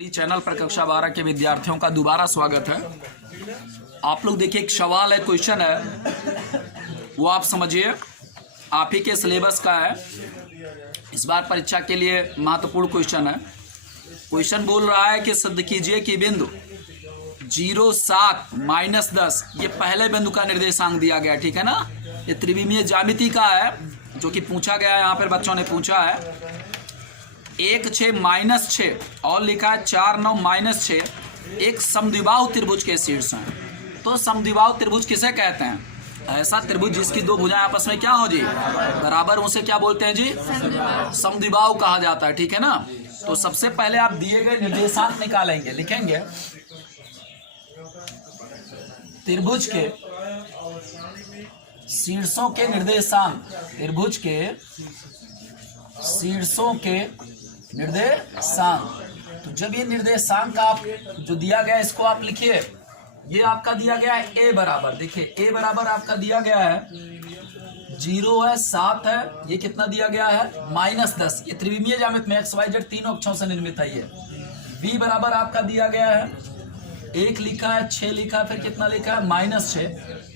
Channel पर कक्षा 12 के विद्यार्थियों का दोबारा स्वागत है। आप लोग देखिए, एक सवाल है, क्वेश्चन है, वो आप समझिए, आप ही के सिलेबस का है, इस बार परीक्षा के लिए महत्वपूर्ण क्वेश्चन है। क्वेश्चन बोल रहा है कि सिद्ध कीजिए कि बिंदु 0, 7, -10 ये पहले बिंदु का निर्देशांक दिया गया है, ठीक है ना। ये त्रिविमीय ज्यामिति का है जो कि पूछा गया है, यहाँ पर बच्चों ने पूछा है। 1, 6, -6 और लिखा है 4, 9, -6 एक समद्विबाहु त्रिभुज के शीर्ष हैं। तो समद्विबाहु त्रिभुज किसे कहते हैं? ऐसा त्रिभुज जिसकी दो भुजाएं आपस में क्या हो जी, बराबर, उसे क्या बोलते हैं जी? समद्विबाहु कहा जाता है, ठीक है ना। तो सबसे पहले आप दिए गए निर्देशांक निकालेंगे, लिखेंगे त्रिभुज के शीर्षों के निर्देशांक, त्रिभुज के शीर्षों के निर्देशांक। तो जब ये निर्देशांक आप जो दिया गया है इसको आप लिखिए। ये आपका दिया गया है a बराबर, देखिए a बराबर आपका दिया गया है 0 है, 7 है, ये कितना दिया गया है -10। ये त्रिविमीय ज्यामिति में XYZ तीनों अक्षों से निर्मित है। ये b बराबर आपका दिया गया है 1 लिखा है, 6 लिखा है, फिर कितना लिखा है -6,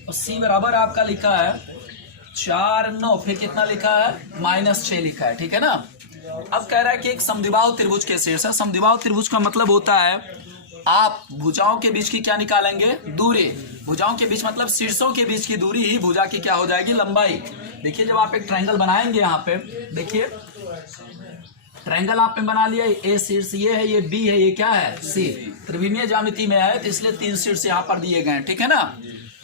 और c बराबर आपका लिखा है 4, 9, फिर कितना लिखा है -6 लिखा है, ठीक है ना। अब कह रहा है कि एक समद्विबाहु त्रिभुज के शीर्ष है। समद्विबाहु त्रिभुज का मतलब होता है आप भुजाओं के बीच की क्या निकालेंगे, दूरी। भुजाओं के बीच मतलब शीर्षों के बीच की दूरी ही भुजा की क्या हो जाएगी, लंबाई। देखिए, जब आप एक ट्रायंगल बनाएंगे, यहाँ पे देखिए ट्रायंगल आपने बना लिया, ए शीर्ष ये है, ये बी है, ये क्या है सी। त्रिविमीय ज्यामिति में है तो इसलिए 3 शीर्ष यहाँ पर दिए गए हैं, ठीक है ना।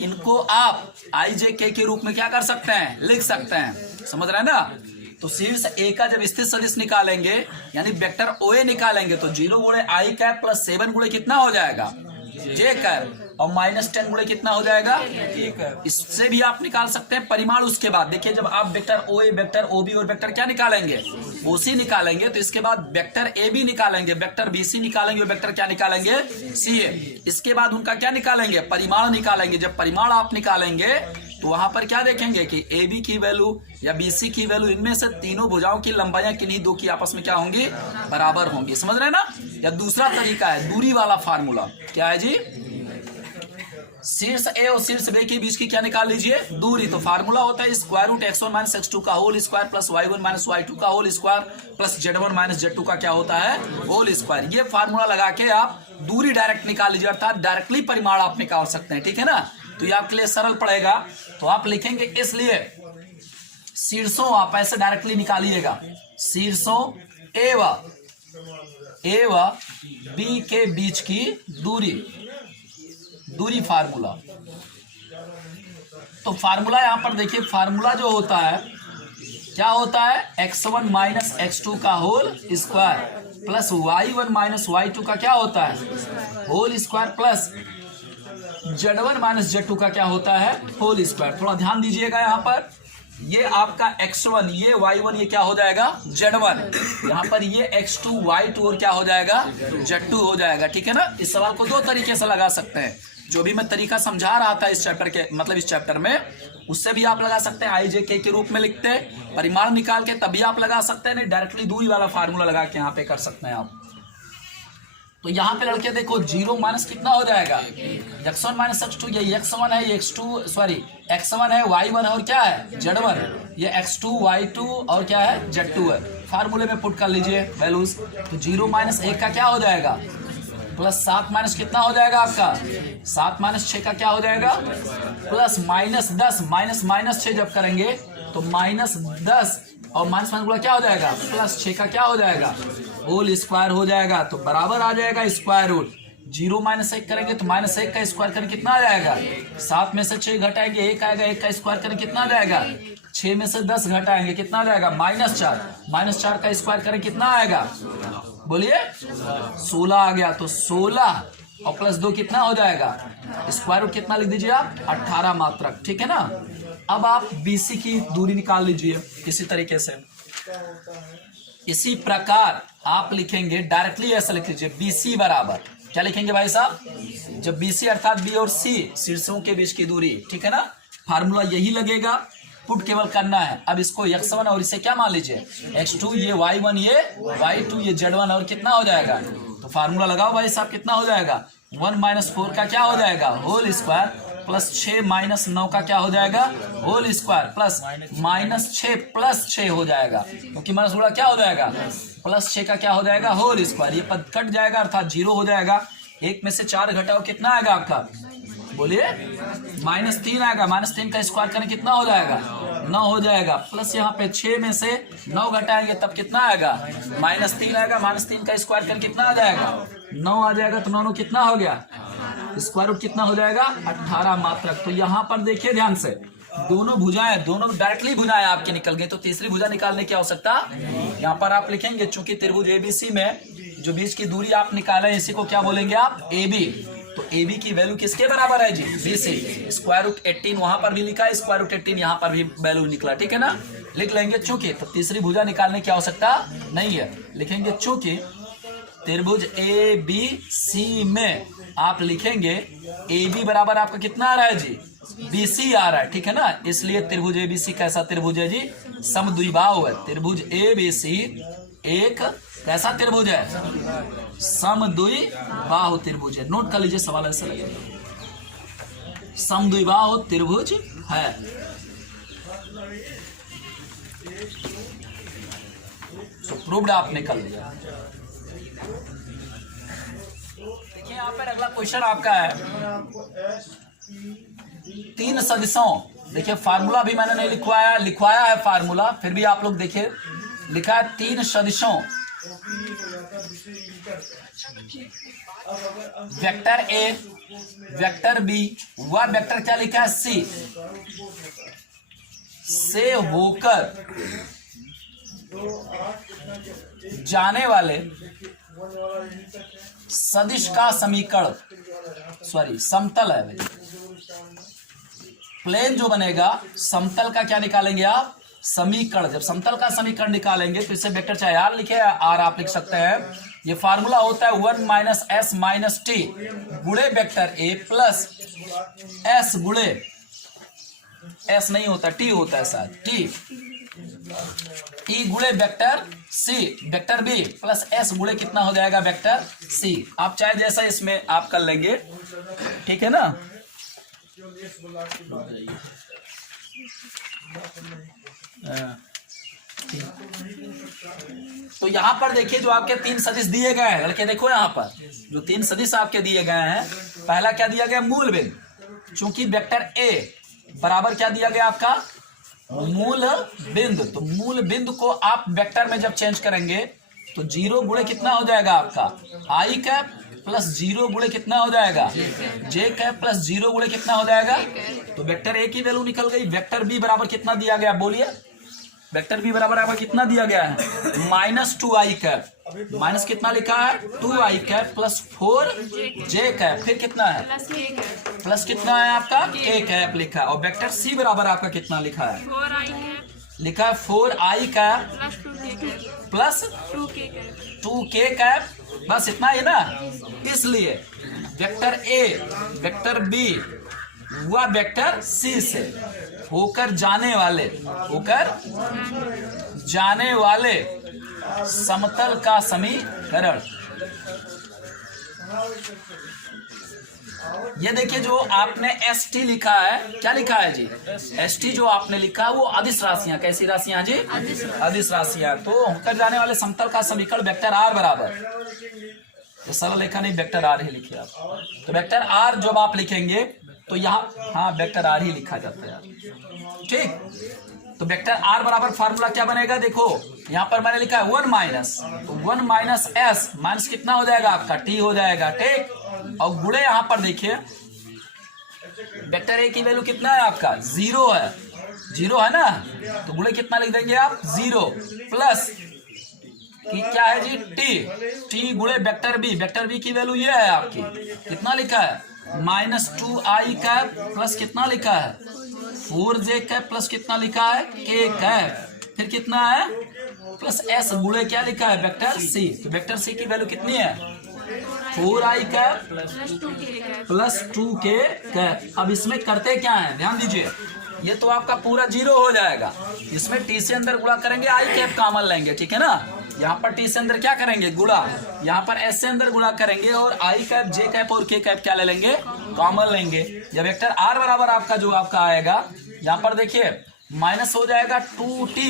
इनको आप IJK के रूप में क्या कर सकते हैं, लिख सकते हैं, समझ रहे हैं ना। तो शीर्ष ए का जब स्थित सदिश निकालेंगे यानी वेक्टर OA निकालेंगे तो 0 गुणे I कैप प्लस 7 गुणे कितना हो जाएगा J कैप, और -10 गुणे कितना हो जाएगा A कैप। इससे भी आप निकाल सकते हैं परिमाण। उसके बाद देखिए, जब आप वेक्टर OA, वेक्टर OB और वेक्टर क्या निकालेंगे, OC निकालेंगे, तो इसके बाद वेक्टर AB निकालेंगे, वेक्टर BC निकालेंगे, वेक्टर क्या निकालेंगे CA। इसके बाद उनका क्या निकालेंगे, परिमाण निकालेंगे। जब परिमाण आप निकालेंगे तो वहां पर क्या देखेंगे कि AB की वैल्यू या BC की वैल्यू, इनमें से तीनों भुजाओं की लंबाइयां किन्हीं दो की आपस में क्या होंगी, बराबर होंगी, समझ रहे हैं ना। या दूसरा तरीका है दूरी वाला फार्मूला, क्या है जी, शीर्ष A और शीर्ष B के बीच की क्या निकाल लीजिए, दूरी। तो फार्मूला होता है √(x1 - x2) का whole square plus y1 - y2 का whole square plus z1 - z2 का क्या होता है, होल स्क्वायर। ये फार्मूला लगा के आप दूरी डायरेक्ट निकाल लीजिए, अर्थात डायरेक्टली परिमाण आप निकाल सकते हैं, ठीक है ना। तो ये आपके लिए सरल पड़ेगा। तो आप लिखेंगे, इसलिए शीर्षों आप ऐसे डायरेक्टली निकालिएगा, शीर्षों A व B के बीच की दूरी फार्मूला। तो फार्मूला यहां पर देखिए, फार्मूला जो होता है क्या होता है, x1 - x2 का whole square plus y1 - y2 का क्या होता है, whole square plus z1 - z2 का क्या होता है, होल स्क्वायर। थोड़ा ध्यान दीजिएगा, यहाँ पर ये आपका x1, ये y1, ये क्या हो जाएगा z1, यहाँ पर ये x2 y2 और क्या हो जाएगा z2 हो जाएगा, ठीक है ना। इस सवाल को 2 तरीके से लगा सकते हैं। जो भी मैं तरीका समझा रहा था इस चैप्टर के, मतलब इस चैप्टर में, उससे भी आप लगा सकते हैं, IJK के रूप में लिखते हैं, परिमाण निकाल के तभी आप लगा सकते हैं, नहीं डायरेक्टली दूरी वाला फार्मूला लगा के यहाँ पे कर सकते हैं आप। तो यहाँ पे लड़के देखो 0 माइनस कितना हो जाएगा, x1 - x2, ये x1 है, ये x1 है, y1 है और क्या है z1, ये x2 y2 और क्या है z2 है। फार्मूले में पुट कर लीजिए वैल्यूज। तो 0 - 1 का क्या हो जाएगा, प्लस 7 माइनस कितना हो जाएगा आपका, 7 - 6 का क्या हो जाएगा, प्लस -10 माइनस 6 जब करेंगे तो -10 और माइनस गुणा क्या हो जाएगा, +6 का क्या हो जाएगा, होल स्क्वायर हो जाएगा। तो बराबर आ जाएगा स्क्वायर रूट। 0 - 1 करेंगे तो -1 का स्क्वायर करें कितना आ जाएगा, 7 में से 6 घटाएंगे 1 आएगा, 1 का स्क्वायर करें कितना आ जाएगा, 6 में से 10 घटाएंगे कितना आ जाएगा, -4 का स्क्वायर करें कितना आएगा, बोलिए 16 आ गया। तो 16 और +2 कितना हो जाएगा, स्क्वायर रूट कितना लिख दीजिए आप, 18 मात्रक, ठीक है ना। अब आप BC की दूरी निकाल लीजिए इसी तरीके से। इसी प्रकार आप लिखेंगे, डायरेक्टली ऐसा लिख लीजिए, BC बराबर क्या लिखेंगे भाई साहब, जब BC अर्थात B और C शीर्षों के बीच की दूरी, ठीक है ना। फार्मूला यही लगेगा, पुट केवल करना है। अब इसको x1 और इसे क्या मान लीजिए x2, ये y1, ये y2, ये z1 और कितना हो जाएगा तो फार्मूला लगाओ भाई साहब, कितना हो जाएगा 1 माइनस 4 का क्या हो जाएगा होल स्क्वायर प्लस 6 माइनस 9 का क्या हो जाएगा whole square plus minus 6 plus 6 हो जाएगा, क्योंकि माइनस थोड़ा क्या हो जाएगा प्लस 6 का क्या हो जाएगा होल स्क्वायर। ये पद कट जाएगा अर्थात 0 हो जाएगा। 1 में से 4 घटाओ कितना आएगा आपका, बोलिए -3 आएगा। -3 का स्क्वायर करें कितना हो जाएगा 9 हो जाएगा। प्लस यहाँ पे 6 में से 9 घटाएंगे तब कितना आएगा -3 आएगा। -3 का स्क्वायर करें कितना आ जाएगा 9 आ जाएगा। तो 9 कितना हो गया, स्क्वायर रूट कितना हो जाएगा 18 मात्रक। तो यहाँ पर देखिए ध्यान से, दोनों भुजाएं, दोनों डायरेक्टली भुजाएं आपकी निकल गई, तो तीसरी भुजा निकालने की आवश्यकता यहाँ पर आप लिखेंगे। चूंकि त्रिभुज एबीसी में जो बीच की दूरी आप निकाले इसी को क्या बोलेंगे आप AB। तो AB की वैल्यू किसके बराबर है जी BC। स्क्वायर रूट 18 वहां पर भी लिखा है, स्क्वायर रूट 18 यहाँ पर भी वैल्यू निकला, ठीक है ना, लिख लेंगे। चूंकि तो तीसरी भुजा निकालने की आवश्यकता नहीं है, लिखेंगे चूंकि त्रिभुज ABC में आप लिखेंगे AB बराबर आपका कितना आ रहा है जी BC आ रहा है, ठीक है ना। इसलिए त्रिभुज ABC कैसा त्रिभुज है जी समद्विबाहु है। त्रिभुज ABC एक कैसा त्रिभुज है समद्विबाहु त्रिभुज है। नोट कर लीजिए, सवाल ऐसा लगेगा समद्विबाहु त्रिभुज है। तो प्रूव्ड आपने कर लिया। देखिए यहाँ पर अगला क्वेश्चन आपका है 3 सदिशों। देखिए फार्मूला भी मैंने नहीं लिखवाया है फार्मूला, फिर भी आप लोग देखिए लिखा है 3 सदिशों वेक्टर A वेक्टर B व वेक्टर क्या लिखा है C से होकर जाने वाले सदिश का समीकरण, सॉरी समतल है भाई, प्लेन जो बनेगा समतल का क्या निकालेंगे आप समीकरण। जब समतल का समीकरण निकालेंगे तो इसे वेक्टर चाहे आर लिखे या आर आप लिख सकते हैं। ये फार्मूला होता है 1 माइनस एस माइनस टी गुणे वेक्टर ए प्लस एस गुणे एस नहीं होता टी होता है शायद टी गुणे vector C vector B plus S गुणे कितना हो जाएगा वेक्टर सी। आप चाहे जैसा इसमें आप कर लेंगे, ठीक है ना। तो यहां पर देखिए जो आपके 3 सदिश दिए गए हैं, लड़के देखो यहां पर जो 3 सदिश आपके दिए गए हैं, पहला क्या दिया गया मूल बिंदु। चूंकि वेक्टर ए बराबर क्या दिया गया आपका मूल बिंदु, तो मूल बिंदु को आप वेक्टर में जब चेंज करेंगे तो 0 गुणे कितना हो जाएगा आपका आई कैप प्लस 0 गुणे कितना हो जाएगा जे कैप प्लस 0 गुणे कितना हो जाएगा। तो वेक्टर ए की वैल्यू निकल गई। वेक्टर बी बराबर कितना दिया गया बोलिए, वेक्टर बी बराबर आपका कितना दिया गया है -2i कैप, माइनस कितना लिखा है 2i cap plus 4j cap, फिर कितना है प्लस कितना है आपका k कैप लिखा है। और वेक्टर सी बराबर आपका कितना लिखा है लिखा है 4i cap plus 2k cap, बस इतना ही ना। इसलिए वेक्टर ए वेक्टर बी व वेक्टर सी से होकर जाने वाले समतल का समीकरण। ये देखिए जो आपने ST लिखा है, क्या लिखा है जी ST जो आपने लिखा है वो अदिश राशियां, कैसी राशियां जी अदिश राशियां। तो होकर जाने वाले समतल का समीकरण वेक्टर R बराबर, तो सरल लिखा नहीं वेक्टर R ही लिखिए आप। तो वेक्टर R जब आप लिखेंगे तो यहाँ हाँ वेक्टर R ही लिखा जाता है, ठीक। तो वेक्टर R बराबर फार्मूला क्या बनेगा, देखो यहाँ पर मैंने लिखा है 1 माइनस, तो 1 माइनस एस माइनस कितना हो जाएगा आपका टी हो जाएगा, ठीक। और गुणे यहाँ पर देखिए वेक्टर ए की वैल्यू कितना है आपका 0 है ना, तो गुणे कितना लिख देंगे आप 0 प्लस कि क्या है जी टी गुणे वेक्टर बी की वैल्यू ये है आपकी कितना लिखा है -2i कैप प्लस कितना लिखा है 4j कैप प्लस कितना लिखा है k कैप, फिर कितना है प्लस s गुणे क्या लिखा है वेक्टर सी। तो वेक्टर सी की वैल्यू कितनी है 4i cap plus 2k cap. अब इसमें करते क्या है ध्यान दीजिए, ये तो आपका पूरा 0 हो जाएगा, इसमें t से अंदर गुणा करेंगे i कैप कॉमन लेंगे, ठीक है ना। यहाँ पर टी से अंदर क्या करेंगे, गुणा, यहाँ पर एस से अंदर गुणा करेंगे और आई कैप, जे कैप और के कैप क्या ले लेंगे, कॉमन लेंगे। जब वेक्टर आर बराबर आपका जो आपका आएगा, यहाँ पर देखिए माइनस हो जाएगा 2t,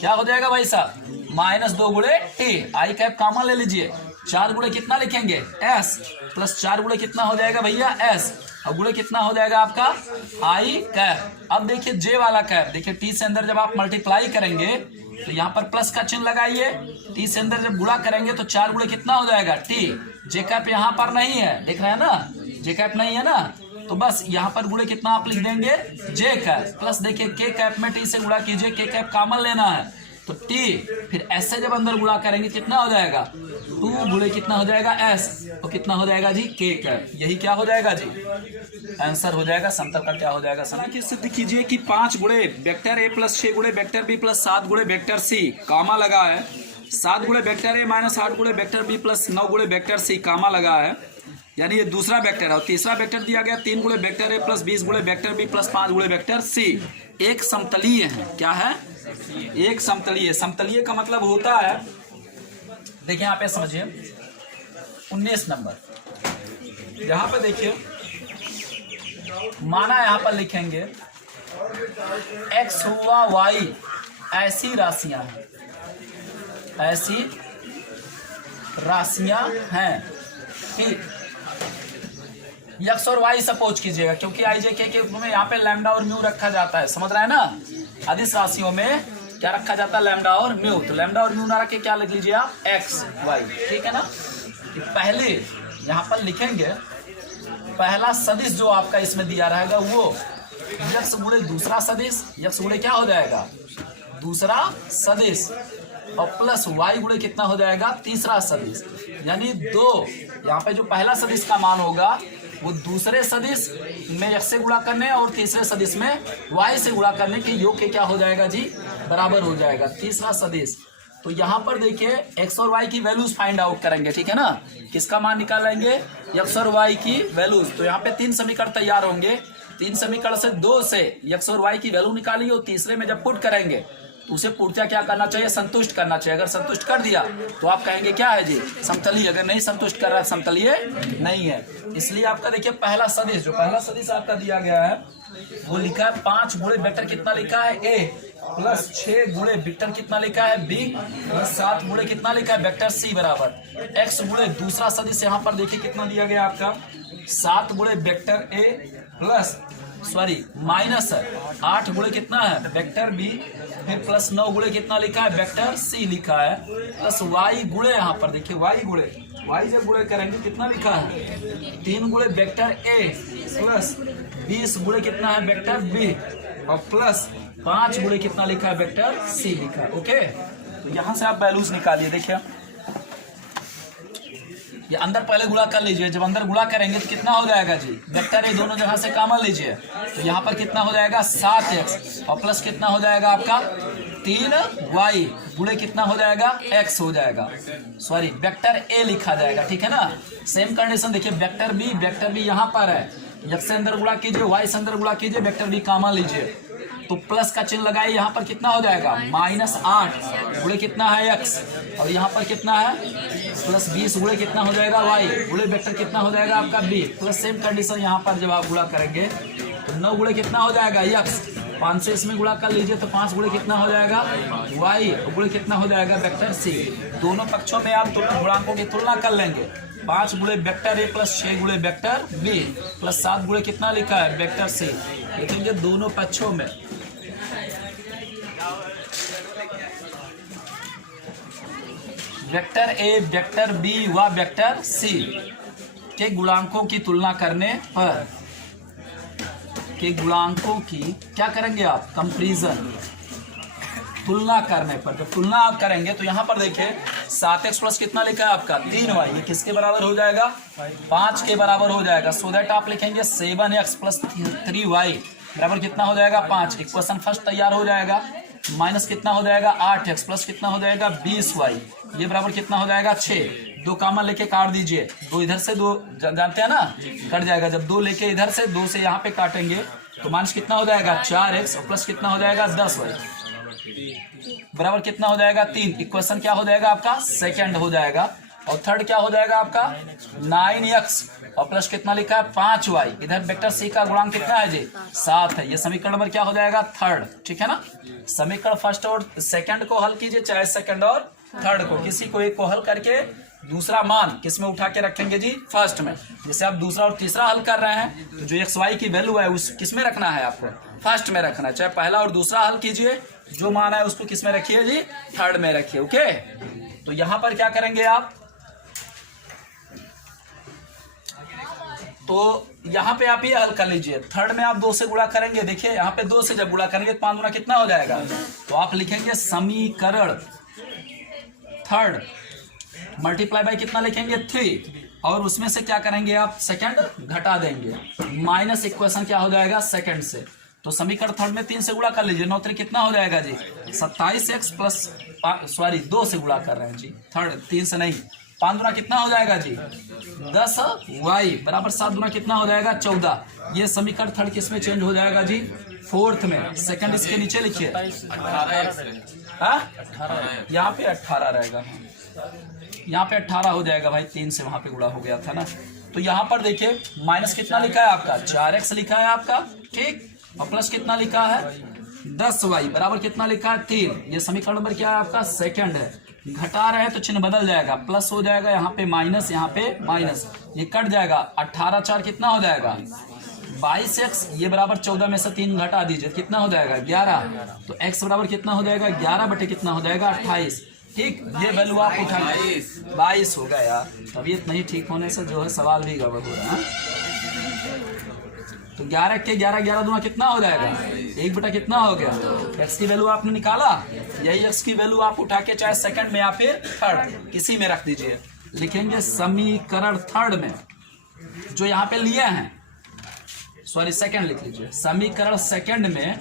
क्या हो जाएगा भाई साहब, -2 गुणे टी, आई कैप कॉमन ले लीजिए, 4 गुणे कितना लिखेंगे, s, प्लस 4 गुणे कितना हो जाएगा भैया s, और गुणे कितना हो जाएगा आपका आई कैप। अब देखिए जे वाला कैप, देखिए टी से अंदर जब आप मल्टीप्लाई करेंगे तो यहाँ पर प्लस का चिन्ह लगाइए, टी से अंदर जब गुणा करेंगे तो 4 गुणे कितना हो जाएगा टी, जे कैप यहाँ पर नहीं है, देख रहे हैं ना, जे कैप नहीं है ना, तो बस यहाँ पर गुणे कितना आप लिख देंगे, जे कैप, प्लस देखिए के कैप में टी से गुणा कीजिए, के कैप कॉमन लेना है तो टी, फिर एस से जब अंदर गुणा करेंगे कितना हो जाएगा, 2 गुणे कितना हो जाएगा एस, तो कितना हो जाएगा जी, के कैप। यही क्या हो जाएगा जी, आंसर हो जाएगा, समतल का क्या हो जाएगा समय की। सिद्ध कीजिए कि 5 गुणे वेक्टर ए प्लस 6 गुणे वेक्टर बी प्लस 7 गुणे वेक्टर सी, कामा लगा है, 7 गुणे वेक्टर ए माइनस 8 गुणे वेक्टर बी प्लस 9 गुणे वेक्टर सी, कामा लगा है, यानी ये दूसरा वेक्टर है। और तीसरा वेक्टर दिया गया 3 गुणे वेक्टर ए प्लस 20 गुणे वेक्टर बी प्लस 5 गुणे वेक्टर सी, एक समतलीय है। क्या है, एक समतलीय। समतलीय का मतलब होता है, देखिए यहाँ पे समझिए 19 नंबर, यहाँ पे देखिए माना यहाँ पर लिखेंगे x हुआ y, ऐसी राशियां हैं, ऐसी राशियां हैं, ठीक, यक्स और वाई सपोज कीजिएगा, क्योंकि आई जे के रूप में यहाँ पे लैम्डा और म्यू रखा जाता है, समझ रहे हैं ना, अदिश राशियों में क्या रखा जाता है, लैम्डा और म्यू, तो लैम्डा और म्यू ना रख के क्या लिख लीजिए आप, एक्स वाई, ठीक है ना। कि पहले यहाँ पर लिखेंगे पहला सदिश जो आपका इसमें दिया रहेगा वो यक्स गुणे दूसरा सदिश, यक्स गुणे क्या हो जाएगा, दूसरा सदिश, और प्लस वाई गुणे कितना हो जाएगा, तीसरा सदिश, यानी 2, यहाँ पे जो पहला सदिश का मान होगा वो दूसरे सदिश में x से गुणा करने और तीसरे सदिश में y से गुणा करने के योग के क्या हो जाएगा जी, बराबर हो जाएगा, तीसरा सदिश। तो यहाँ पर देखिए x और y की वैल्यूज फाइंड आउट करेंगे, ठीक है ना, किसका मान निकालेंगे, x और y की वैल्यूज। तो यहाँ पे 3 समीकरण तैयार होंगे, 3 समीकरण से 2 से x और y की वैल्यू निकालिए और तीसरे में जब पुट करेंगे तो उसे पूर्णतः क्या करना चाहिए, संतुष्ट करना चाहिए। अगर संतुष्ट कर दिया तो आप कहेंगे क्या है जी, समतलीय, अगर नहीं संतुष्ट कर रहा है समतलीय नहीं है। इसलिए आपका देखिए पहला सदिश, जो पहला सदिश आपका दिया गया है वो लिखा है 5 गुणे वेक्टर कितना लिखा है ए, प्लस 6 गुणे वेक्टर कितना लिखा है बी, प्लस 7 गुणे कितना लिखा है वेक्टर सी, बराबर एक्स गुणे दूसरा सदिश, यहाँ पर देखिए कितना दिया गया आपका 7 गुणे वेक्टर ए प्लस माइनस 8 गुणे कितना है वेक्टर बी, फिर प्लस 9 गुणे कितना लिखा है वेक्टर सी लिखा है, प्लस वाई गुणे, यहाँ पर देखिए वाई गुणे, वाई जब गुणे करेंगे कितना लिखा है 3 गुणे वेक्टर ए प्लस 20 गुणे कितना है वेक्टर बी, और प्लस 5 गुणे कितना लिखा है वेक्टर सी लिखा है। ओके, तो यहाँ से आप वैल्यूज निकालिए। देखिए ये अंदर पहले गुणा कर लीजिए, जब अंदर गुणा करेंगे तो कितना हो जाएगा जी, वेक्टर ए दोनों जगह से कॉमन लीजिए, तो यहाँ पर कितना हो जाएगा 7x और प्लस कितना हो जाएगा आपका 3y गुणे कितना हो जाएगा x हो जाएगा, वेक्टर ए लिखा जाएगा, ठीक है ना। सेम कंडीशन देखिए वेक्टर बी यहाँ पर है, x से अंदर गुणा कीजिए, y से अंदर गुणा कीजिए, वेक्टर बी कॉमन लीजिए, तो प्लस का चिन्ह लगाइए, यहाँ पर कितना हो जाएगा -8 गुणे कितना है x, और यहाँ पर कितना है प्लस 20 गुणे कितना हो जाएगा y, गुणे वेक्टर कितना हो जाएगा आपका b, प्लस सेम कंडीशन यहाँ पर जब आप गुणा करेंगे तो 9 गुणे कितना हो जाएगा x, 5 से इसमें गुणा कर लीजिए तो 5 गुणे कितना हो जाएगा y, और गुणे कितना हो जाएगा वेक्टर c। दोनों पक्षों में आप गुणांकों की तुलना कर लेंगे, 5 गुणे वेक्टर ए प्लस 6 गुणे वेक्टर बी प्लस 7 गुणे कितना लिखा है वेक्टर सी, देखेंगे दोनों पक्षों में वेक्टर ए, वेक्टर बी व वेक्टर सी के गुणांकों की तुलना करने पर, के गुणांकों की क्या करेंगे आप, कंपैरिजन, तुलना करने पर। जब तुलना आप करेंगे तो यहाँ पर देखिए 7x प्लस कितना लिखा है आपका 3y, ये किसके बराबर हो जाएगा 5 के बराबर हो जाएगा, सो दैट आप लिखेंगे 7x प्लस 3y बराबर कितना हो जाएगा 5, इक्वेशन फर्स्ट तैयार हो जाएगा, माइनस कितना हो जाएगा 8x प्लस कितना हो जाएगा 20y, ये बराबर कितना हो जाएगा 6, 2 कॉमन लेके काट दीजिए, 2 इधर से 2 जानते हैं ना कट जाएगा, जब 2 लेके इधर से 2 से यहाँ पे काटेंगे तो माइनस कितना हो जाएगा 4x और प्लस कितना हो जाएगा 10y, बराबर कितना हो जाएगा 3। इक्वेशन क्या हो जाएगा आपका सेकंड हो जाएगा। और थर्ड क्या हो जाएगा आपका 9x और प्लस कितना लिखा है 5y। इधर वेक्टर सी का गुणांक कितना है जी 7 है। ये समीकरण नंबर क्या हो जाएगा थर्ड। ठीक है ना। समीकरण फर्स्ट और सेकंड को हल कीजिए, चाहे सेकंड और थर्ड को, किसी को एक को हल करके दूसरा मान किस में उठा के रखेंगे जी फर्स्ट में। जैसे आप दूसरा और तीसरा हल कर रहे हैं तो जो एक्स वाई की वैल्यू है उस किस में रखना है आपको फर्स्ट में रखना है। चाहे पहला और दूसरा हल कीजिए, जो मान है उसको किस में रखिए जी थर्ड में रखिए। ओके, तो यहां पर क्या करेंगे आप, तो यहाँ पे आप ये हल कर लीजिए। थर्ड में आप 2 से गुणा करेंगे। देखिए यहाँ पे 2 से जब गुणा करेंगे तो 5 गुना कितना हो जाएगा, तो आप लिखेंगे समीकरण थर्ड मल्टीप्लाई बाय कितना लिखेंगे 3 और उसमें से क्या करेंगे आप सेकंड घटा देंगे, माइनस इक्वेशन क्या हो जाएगा सेकंड से। तो समीकरण थर्ड में 3 से गुणा कर लीजिए, 9 3 कितना हो जाएगा जी 27x प्लस 2 से गुणा कर रहे हैं जी थर्ड, 3 से नहीं। 5 गुना कितना हो जाएगा जी 10y बराबर 7 गुना कितना हो जाएगा 14। ये समीकरण थर्ड किस में चेंज हो जाएगा जी फोर्थ में। सेकंड इसके नीचे लिखिए, यहाँ पे 18 रहेगा, यहाँ पे 18 हो जाएगा भाई, 3 से वहां पे गुणा हो गया था ना। तो यहाँ पर देखिए माइनस कितना लिखा है आपका 4x लिखा है आपका, ठीक, और प्लस कितना लिखा है 10y बराबर कितना लिखा है 3। ये समीकरण नंबर क्या है आपका सेकंड है। घटा रहे हैं तो चिन्ह बदल जाएगा, प्लस हो जाएगा, यहाँ पे माइनस, यहाँ पे माइनस, ये कट जाएगा। 18 4 कितना हो जाएगा 22x, ये बराबर 14 में से 3 घटा दीजिए कितना हो जाएगा 11। तो x बराबर कितना हो जाएगा 11 बटे कितना हो जाएगा 28। ठीक, ये वैल्यू आप उठा 22 होगा यार। तबीयत नहीं ठीक होने से जो है सवाल भी गड़बड़ हो रहा है। तो 11 के 11 11 दूना कितना हो जाएगा 1 बटा कितना हो गया, x की वैल्यू आपने निकाला। यही x की वैल्यू आप उठा के चाहे सेकंड में या फिर थर्ड किसी में रख दीजिए। लिखेंगे समीकरण थर्ड में जो यहाँ पे लिए हैं, सॉरी सेकंड लिख लीजिए, समीकरण सेकंड में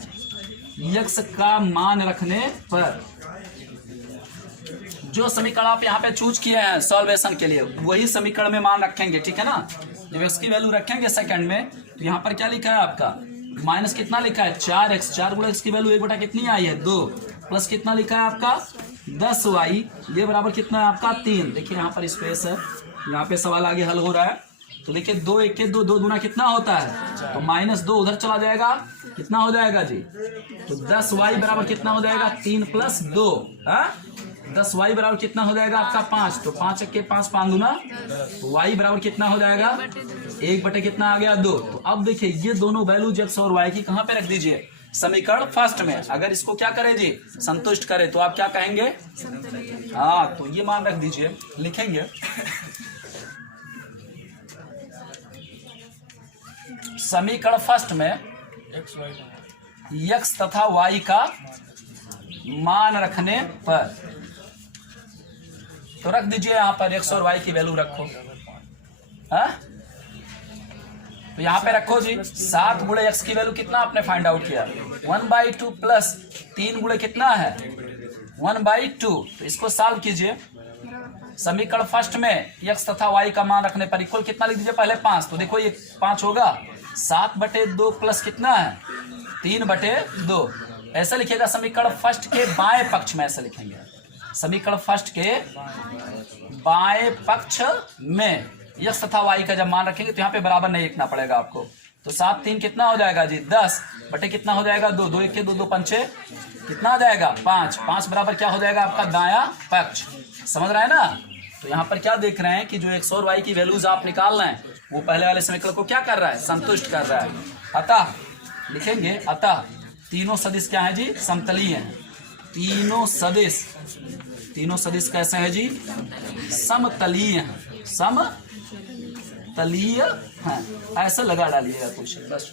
x का मान रखने पर जो समीकरण आप यहाँ पे चूज किए हैं सॉल्वेशन के लिए वही समीकरण में मान रखेंगे। ठीक है ना। जब x की वैल्यू रखेंगे सेकंड में तो यहाँ पर क्या लिखा है आपका माइनस कितना लिखा है 4x, 4 गुणा x की वैल्यू 1 बटा कितनी आई है 2, प्लस कितना लिखा है आपका 10y, ये बराबर कितना है आपका 3। देखिए यहाँ पर स्पेस है, यहाँ पे सवाल आगे हल हो रहा है। तो देखिए 2 1 के 2 2 गुना कितना होता है, तो -2 उधर चला जाएगा, कितना हो जाएगा जी, तो 10y बराबर कितना हो जाएगा 3 प्लस 2, 10y बराबर कितना हो जाएगा आपका 5। तो 5 के 5 5 गुना, तो y बराबर कितना हो जाएगा 1 बटे कितना आ गया 2। तो अब देखिए ये दोनों वैल्यू x और y की कहाँ पे रख दीजिए समीकरण फर्स्ट में। अगर इसको क्या करे जी संतुष्ट करे तो आप क्या कहेंगे, हाँ, तो ये मान रख दीजिए। लिखेंगे समीकरण फर्स्ट में x तथा y का मान रखने पर, तो रख दीजिए यहाँ पर x और y की वैल्यू रखो। तो यहाँ पे रखो जी 7 गुणे x की वैल्यू कितना आपने फाइंड आउट किया 1/2 प्लस 3 गुणे कितना है 1/2। तो इसको सॉल्व कीजिए। समीकरण फर्स्ट में x तथा y का मान रखने पर इक्वल कितना लिख दीजिए पहले 5। तो देखो ये 5 होगा 7/2 प्लस कितना है 3/2, ऐसा लिखिएगा। समीकरण फर्स्ट के बाएं पक्ष में ऐसा लिखेंगे, समीकरण फर्स्ट के बाएं पक्ष में x तथा y का जब मान रखेंगे तो यहाँ पे बराबर नहीं लिखना पड़ेगा आपको। तो 7 3 कितना हो जाएगा जी 10 बटे कितना हो जाएगा 2, 2 1 के 2 2 5 कितना आ जाएगा 5, 5 बराबर क्या हो जाएगा आपका दायां पक्ष। समझ रहे हैं ना। तो यहाँ पर क्या देख रहे हैं कि जो x और y की वैल्यूज आप निकाल रहे हैं वो पहले वाले समीकरण को क्या कर रहा है संतुष्ट कर रहा है। अतः लिखेंगे, अतः तीनों सदिश क्या है जी समतलीय हैं। तीनों सदिश कैसे है जी समतलीय हैं, समतलीय हैं। ऐसे लगा डालिएगा कुछ बस।